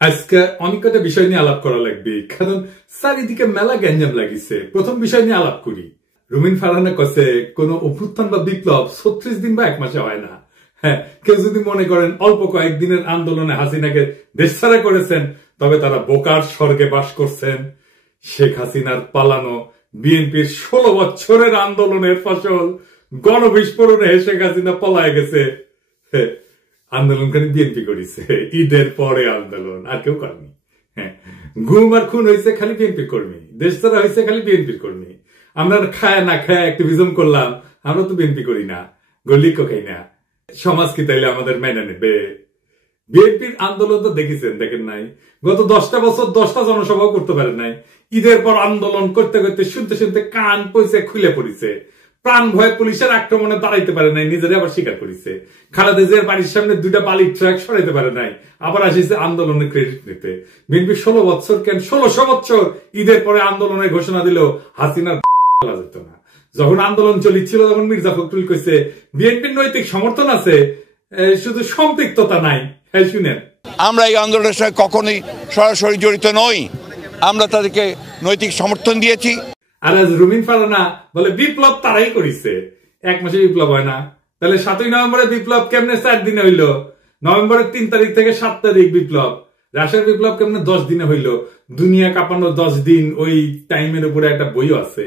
আজকে অনেক কটা বিষয় নিয়ে আলাপ করা লাগবে, কারণ চারিদিকে মেলা গ্যাঞ্জাম লাগিছে। প্রথম বিষয় নিয়ে আলাপ করি। রুমিন ফারহানা কছে কোন অভ্যুত্থান বা বিপ্লব 36 দিন বা 1 মাসে হয় না। হ্যাঁ, কেউ যদি মনে করেন অল্প কয়েকদিনের আন্দোলনে হাসিনাকে দেশ ছাড়া করেছেন, তবে তারা বোকার স্বর্গে বাস করছেন। শেখ হাসিনার পালানো বিএনপির 16 বছরের আন্দোলনের ফসল গণবিস্ফোরণে শেখ হাসিনা পলায় গেছে। আন্দোলনকারী বিএনপি করেছে, ঈদের পরে আন্দোলন, আর কেউ করেনি। হ্যাঁ, গুম আর খুন হয়েছে খালি বিএনপি কর্মী, দেশ ছাড়া হয়েছে খালি বিএনপির কর্মী। আমরা খায় না খায় অ্যাক্টিভিজম করলাম, আমরা তো বিএনপি করি না, গলিকও খাই না। সমাজ কি তাইলে আমাদের মেনে নেবে? বিএনপির আন্দোলন তো দেখেছেন, দেখেন নাই? গত 10টা বছর 10টা জনসভাও করতে পারে নাই। ঈদের পর আন্দোলন করতে করতে শুনতে শুনতে কান পয়সা খুলে পড়েছে। প্রাণ ভয়ে পুলিশের আক্রমণে দাঁড়াইতে পারে নাই, নিজেরা আবার স্বীকার করেছে। খালেদা জিয়ার বাড়ির সামনে 2টা বালির ট্রাক সরাইতে পারে নাই, আবার আসিছে আন্দোলনের ক্রেডিট নিতে। বিএনপি 16 বছর কেন 1600 বছর ঈদের পরে আন্দোলনের ঘোষণা দিল, হাসিনার যেত না। যখন আন্দোলন চলিছিল তখন মির্জা ফখরুল কইছে বিএনপির নৈতিক সমর্থন আছে, শুধু সম্পৃক্ততা নাই। হ্যাঁ, শুনেন, আমরা এই আন্দোলনের সঙ্গে কখনোই সরাসরি জড়িত নই, আমরা তাদেরকে নৈতিক সমর্থন দিয়েছি। আর আজ রুমিন ফারহানা বলে বিপ্লব তারাই করেছে, 1 মাসে বিপ্লব হয় না। তাহলে 7ই নভেম্বরের বিপ্লব কেমনে 4 দিনে হইল? নভেম্বরের 3 তারিখ থেকে 7 তারিখ বিপ্লব। রাশিয়ার বিপ্লব কেমনে 10 দিনে হইল? দুনিয়া কাঁপানো 10 দিন, ওই টাইমের উপরে একটা বইও আছে।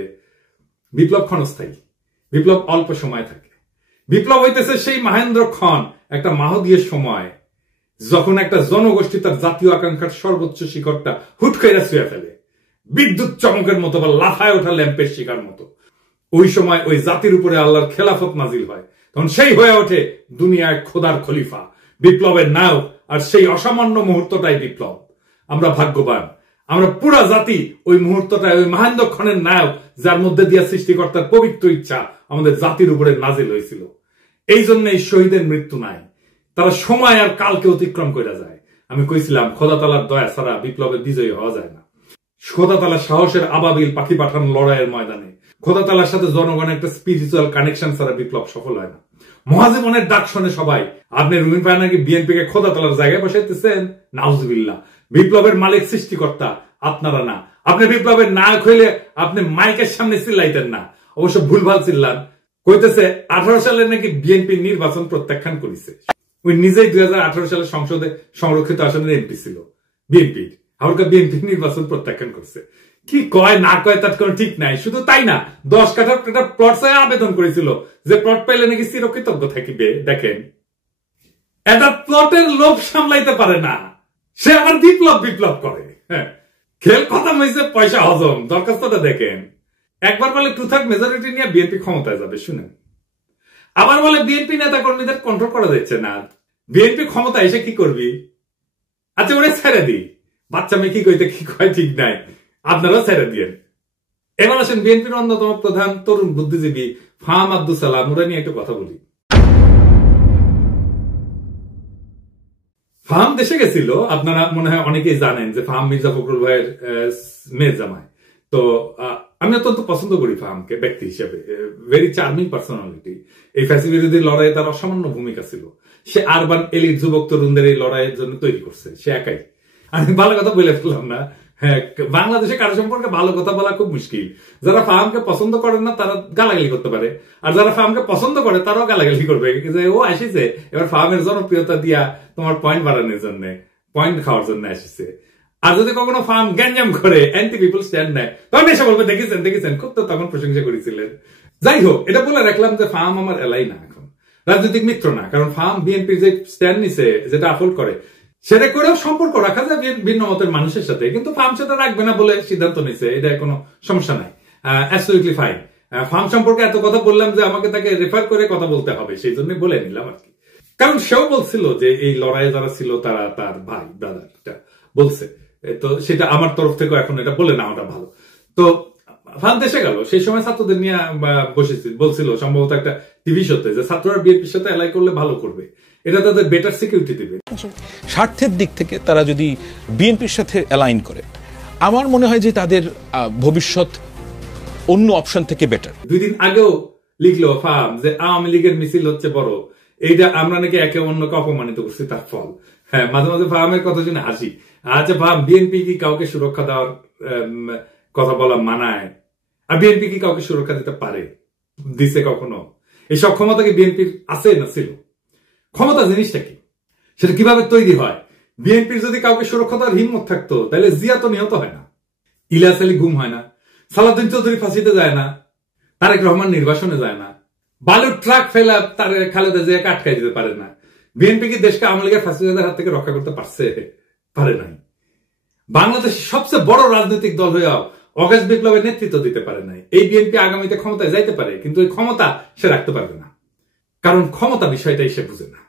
বিপ্লব ক্ষণস্থায়ী, বিপ্লব অল্প সময় থাকে। বিপ্লব হইতেছে সেই মহেন্দ্র ক্ষণ, একটা মাহদীয় সময়, যখন একটা জনগোষ্ঠী তার জাতীয় আকাঙ্ক্ষার সর্বোচ্চ শিখরটা হুট করে ছুঁয়ে ফেলে, বিদ্যুৎ চমকের মতো বা লাফায় ওঠা ল্যাম্পের শিকার মতো। ওই সময় ওই জাতির উপরে আল্লাহর খেলাফত নাজিল হয়, তখন সেই হয়ে ওঠে দুনিয়ায় খোদার খলিফা, বিপ্লবের নায়ক। আর সেই অসামান্য মুহূর্তটাই বিপ্লব। আমরা ভাগ্যবান, আমরা পুরা জাতি ওই মুহূর্তটায়, ওই মহেন্দ্র ক্ষণের নায়ক, যার মধ্যে দিয়ে সৃষ্টিকর্তার পবিত্র ইচ্ছা আমাদের জাতির উপরে নাজিল হয়েছিল। এই জন্য এই শহীদের মৃত্যু নাই, তারা সময় আর কালকে অতিক্রম করে যায়। আমি কইছিলাম খোদা তাআলার দয়া ছাড়া বিপ্লবের বিজয়ী হওয়া যায় না। খোদা তাআলার সাহসের আবাবিল পাখি পাঠানো লড়াইয়ের ময়দানে খোদা তাআলার সাথে জনগণের একটা স্পিরিচুয়াল কানেকশন ছাড়া বিপ্লব সফল হয় না। মহাজীবনের ডাক শুনে সবাই, আপনি রুমিন ফারহানাকে বিএনপি কে খোদা তাআলার জায়গায় বসাইতেছেন? নাউজুবিল্লাহ। বিপ্লবের মালিক সৃষ্টিকর্তা, আপনারা না। আপনি বিপ্লবের নায়ক হইলে আপনি মাইকের সামনে চিল্লাইতেন না। অবশ্য ভুলভাল চিল্লান। কইতেছে 18 সালে নাকি বিএনপি নির্বাচন প্রত্যাখ্যান করেছে। ওই নিজেই 2018 সালে সংসদে সংরক্ষিত আসনের এমপি ছিল বিএনপির, আবার বিএনপি নির্বাচন প্রত্যাখ্যান করছে। কি কয় না কয় তার কোনো ঠিক নাই। শুধু তাই না, 10 কাঠার একটা প্লট চাই আবেদন করেছিল, যে প্লট পাইলে নাকি চিরকৃতজ্ঞ থাকিবে। দেখেন, এটা প্লটের লোভ সামলাইতে পারে না, সে আবার বিপ্লব করে। হ্যাঁ, খেল খতম হয়েছে, পয়সা হজম। দরখাস্তটা দেখেন, একবার বলে 2/3 মেজরিটি নিয়ে বিএনপি ক্ষমতায় যাবে, শুনেন। আবার বলে বিএনপি নেতা কর্মীদের কন্ট্রোল করা যাচ্ছে না। বিএনপি ক্ষমতা এসে কি করবি? আচ্ছা, ওরা ছেড়ে দিই, বাচ্চা মেয়ে কি কইতে কি কয় ঠিক নাই, আপনারাও ছেড়ে দিয়েন। এবার আসেন বিএনপির অন্যতম প্রধান তরুণ বুদ্ধিজীবী ফাহাম আব্দুল সালাম, ওরা নিয়ে একটু কথা বলি। ফাহাম দেশে গেছিল, আপনারা মনে হয় অনেকেই জানেন যে ফাহাম মির্জা ফখরুল ভাইয়ের মেয়ে জামাই। তো আমি অত্যন্ত পছন্দ করি ফাহামকে ব্যক্তি হিসেবে, ভেরি চার্মিং পার্সোনালিটি। এই ফ্যাসি বিরোধী লড়াইয়ে তার অসামান্য ভূমিকা ছিল। সে আরবান এলিট যুবক তরুণদের এই লড়াইয়ের জন্য তৈরি করছে, সে একাই। আমি ভালো কথা বলে ফেললাম না। হ্যাঁ, বাংলাদেশে কারো সম্পর্কে ভালো কথা বলা খুব মুশকিল। যারা ফাহামকে পছন্দ করেন না তারা গালাগালি করতে পারে, আর যারা ফাহামকে পছন্দ করে তারাও গালাগালি করবে যে ও আসিছে এবার ফাহামের জনপ্রিয়তা দিয়া তোমার পয়েন্ট বাড়ানোর জন্য, পয়েন্ট খাওয়ার জন্য আসিছে। আর যদি কখনো ফাহাম গ্যাঞ্জাম করে, অ্যান্টি পিপল স্ট্যান্ড নেয়, তখন এসে বলবে দেখেছেন, খুব তো তখন প্রশংসা করেছিলেন। যাই হোক, এটা বলে রাখলাম যে ফাহাম আমার এলাই না, এখন রাজনৈতিক মিত্র না। কারণ ফাহাম বিএনপির যে স্ট্যান্ড নিছে, যেটা আফোর্ড করে, সেটা করেও সম্পর্ক রাখা যায় ভিন্ন মতের মানুষের সাথে, কিন্তু ফার্ম সেটা রাখবে না বলে সিদ্ধান্ত নিছে, এটা কোনো সমস্যা নাই, অ্যাবসলিউটলি ফাইন। ফার্ম সম্পর্কে এত কথা বললাম যে আমাকে তাকে রেফার করে কথা বলতে হবে, সেই জন্য বলে নিলাম আর কি। কারণ সেও বলছিল যে এই লড়াইয়ে যারা ছিল তারা তার ভাই ব্রাদার বলছে, তো সেটা আমার তরফ থেকেও এখন এটা বলে না, ওটা ভালো। তো ফার্ম দেশে গেল, সেই সময় ছাত্রদের নিয়ে বলছিল সম্ভবত একটা টিভি শোতে, যে ছাত্ররা বিএনপির সাথে এলাই করলে ভালো করবে, এটা তাদের বেটার সিকিউরিটি দিবে। স্বার্থের দিক থেকে তারা যদি বিএনপির সাথে অ্যালাইন করে, আমার মনে হয় যে তাদের ভবিষ্যৎ অন্য অপশন থেকে বেটার। 2 দিন আগেও লিখলো ফার্ম যে আওয়ামী লীগের মিছিল হচ্ছে বড়, এইটা আমরা নাকি একে অন্যকে অপমানিত করছি, তার ফল। হ্যাঁ, মাঝে মাঝে ফাহামের কথা শুনে হাসি। আচ্ছা ফাহাম, বিএনপি কি কাউকে সুরক্ষা দেওয়ার কথা বলা মানায়? আর বিএনপি কি কাউকে সুরক্ষা দিতে পারে? দিছে কখনো? এইসব ক্ষমতা কি বিএনপির আছে না ছিল? ক্ষমতা জিনিসটা কি, সেটা কিভাবে তৈরি হয়? বিএনপির যদি কাউকে সুরক্ষা দেওয়ার হিম্মত থাকতো তাহলে জিয়া তো নিহত হয় না, ইলিয়াস আলী গুম হয় না, সালাউদ্দিন চৌধুরী ফাঁসিতে যায় না, তারেক রহমান নির্বাসনে যায় না, বালুর ট্রাক ফেলা তার খালেদা জিয়াকে আটকাই দিতে পারে না। বিএনপি কি দেশকে আওয়ামী লীগের ফাঁসিবাদের হাত থেকে রক্ষা করতে পারছে? পারে নাই। বাংলাদেশের সবচেয়ে বড় রাজনৈতিক দল হয়েও অগাস্ট বিপ্লবের নেতৃত্ব দিতে পারে নাই। এই বিএনপি আগামীতে ক্ষমতায় যাইতে পারে, কিন্তু এই ক্ষমতা সে রাখতে পারবে না, কারণ ক্ষমতা বিষয়টাই সে বুঝে না।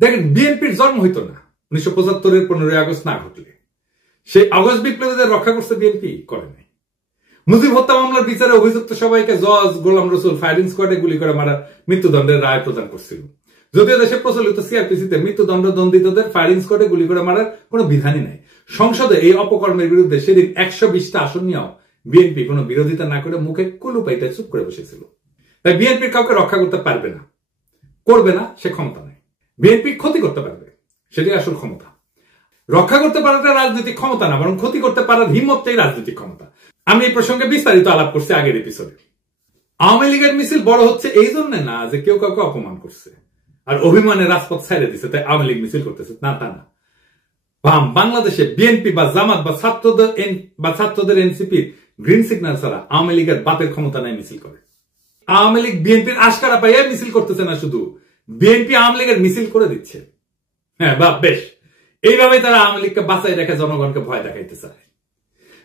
দেখেন, বিএনপির জন্ম হইতো না 1975-এর 15ই আগস্ট না ঘটলে। সেই আগস্ট বিপ্লবীদের রক্ষা করছে বিএনপি? করে নাই। মুজিব হত্যা মামলার বিচারে অভিযুক্ত সবাইকে জজ গোলাম রসুল ফায়ারিং স্কোয়াডে গুলি করে মারা মৃত্যুদণ্ডের রায় প্রদান করছিল। যদিও দেশে প্রচলিত সিআরপিসিতে মৃত্যুদণ্ড দণ্ডিতদের ফায়ারিং স্কোয়াডে গুলি করে মারার কোনো বিধানই নাই। সংসদে এই অপকর্মের বিরুদ্ধে সেদিন 120টা আসন নিয়েও বিএনপি কোনো বিরোধিতা না করে মুখে কুলু পাইতে চুপ করে বসেছিল। তাই বিএনপির কাউকে রক্ষা করতে পারবে না, করবে না, সে ক্ষমতা নেই। বিএনপি ক্ষতি করতে পারবে, সেটাই আসল ক্ষমতা। রক্ষা করতে পারাটা রাজনৈতিক ক্ষমতা না, বরং ক্ষতি করতে পারার হিম্মতটাই রাজনৈতিক ক্ষমতা। আমি এই প্রসঙ্গে বিস্তারিত আলাপ করছি আগের এপিসোডে। আওয়ামী লীগের মিছিল বড় হচ্ছে এই জন্য না যে কেউ কাউকে অপমান করছে আর অভিমানে রাজপথ ছেড়ে দিচ্ছে তাই আওয়ামী লীগ মিছিল করতেছে, না তা না। বাংলাদেশে বিএনপি বা জামাত বা ছাত্রদের এনসিপির গ্রিন সিগন্যাল ছাড়া আওয়ামী লীগের বাপের ক্ষমতা নাই মিছিল করে। আওয়ামী লীগ বিএনপির আশকারা পাইয়া মিছিল করতেছে না, শুধু বিএনপি আওয়ামী লীগের মিছিল করে দিচ্ছে। হ্যাঁ বা বেশ, এইভাবে তারা আওয়ামী লীগকে বাঁচাই রেখে জনগণকে ভয় দেখাইতে চায়।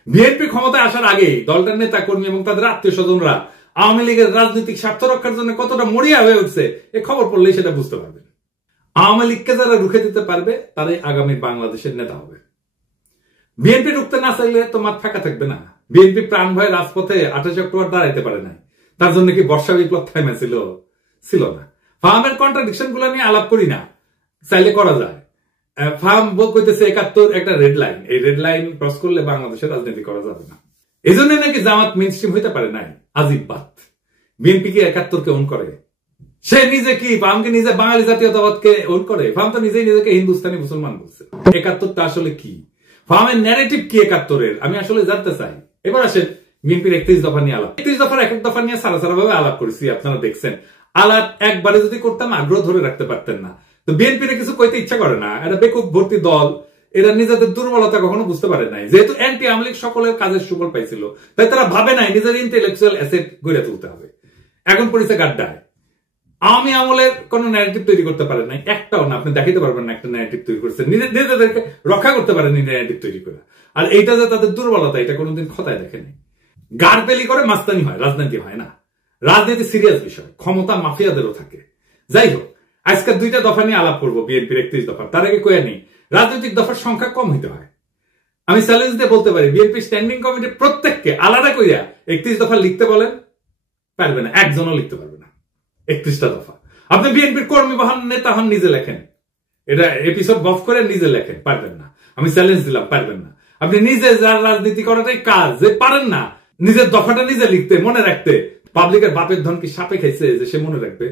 বিএনপি ক্ষমতায় আসার আগেই দলটার নেতা কর্মী এবং তাদের আত্মীয় স্বজনরা আওয়ামী লীগের রাজনৈতিক স্বার্থ রক্ষার জন্য কতটা মরিয়া হয়ে উঠছে এ খবর পড়লেই সেটা বুঝতে পারবেন। আওয়ামী লীগকে যারা রুখে দিতে পারবে তারাই আগামী বাংলাদেশের নেতা হবে। বিএনপি রুখতে না চাইলে তো মাঠ ফাঁকা থাকবে না। বিএনপি প্রাণ ভয়ে রাজপথে 28 অক্টোবর দাঁড়াইতে পারে নাই, তার জন্য কি বর্ষা বিপ্লব থামেছিল? ছিল না। ফার্মের কন্ট্রাডিকশন গুলো নিয়ে আলাপ করি না, চাইলে করা যায়। ফার্ম কইতেছে 71 একটা রেড লাইন, এই রেড লাইন ক্রস করলে বাংলাদেশের রাজনীতি করা যাবে না। এই জন্য নাকি জামাত মেইনস্ট্রিম হইতে পারে নাই। আজিব বাত। বিএনপি কি 71-কে ওন করে? সে নিজে কি ফার্মকে নিজে বাঙালি জাতীয়তাবাদকে ওন করে? ফার্ম তো নিজেই নিজেকে হিন্দুস্তানি মুসলমান বলছে। 71টা আসলে কি? ফার্মের ন্যারেটিভ কি 71-এর আমি আসলে জানতে চাই। এবার আসেন বিএনপির 31 দফা নিয়ে আলাপ। 31 দফার এক এক দফা নিয়ে সারা সারা ভাবে আলাপ করেছি, আপনারা দেখছেন। আলাপ একবারে যদি করতাম আগ্রহ ধরে রাখতে পারতেন না। তো বিএনপির কিছু কইতে ইচ্ছা করে না, এটা বেকুব ভর্তি দল, এরা নিজেদের দুর্বলতা কখনো বুঝতে পারে নাই। যেহেতু অ্যান্টি আওয়ামী লীগ সকলের কাজের সুফল পাইছিল, তাই তারা ভাবে নাই নিজের ইন্টেলেকচুয়াল অ্যাসেট গড়ে তুলতে হবে। এখন পড়েছে গাড্ডায়। আওয়ামী আমলের কোন ন্যারেটিভ তৈরি করতে পারে নাই, একটাও না। আপনি দেখাইতে পারবেন না একটা ন্যারেটিভ তৈরি করছে, নিজেদেরকে রক্ষা করতে পারেনি ন্যারেটিভ তৈরি করে। আর এইটা যে তাদের দুর্বলতা, এটা কোনোদিন খতায় দেখেনি। গারপেলি করে মাস্তানি হয়, রাজনীতি হয় না। রাজনীতি সিরিয়াস বিষয়, ক্ষমতা মাফিয়াদেরও থাকে। যাই হোক, আজকের 2টা দফা নিয়ে আলাপ করবো বিএনপির 31 দফা। তার আগে কয়ে নেই, রাজনৈতিক দফার সংখ্যা কম হইতে হয়। আমি চ্যালেঞ্জ দিয়ে বলতে পারি, বিএনপি স্ট্যান্ডিং কমিটির প্রত্যেককে আলাদা কইরা 31 দফা লিখতে বলেন, পারবে না, একজনও লিখতে পারবে না 31টা দফা। আপনি বিএনপির কর্মী বা হন, নেতা হন, নিজে লেখেন, এটা এপিসোড বফ করে নিজে লেখেন, পারবেন না। আমি চ্যালেঞ্জ দিলাম, পারবেন না। আপনি নিজে যার রাজনীতি করাটাই কাজ, যে পারেন না নিজের দফাটা নিজে লিখতে, মনে রাখতে, পাবলিকের বাপের ধন কি সাপে খাইছে যে সে মনে রাখবে?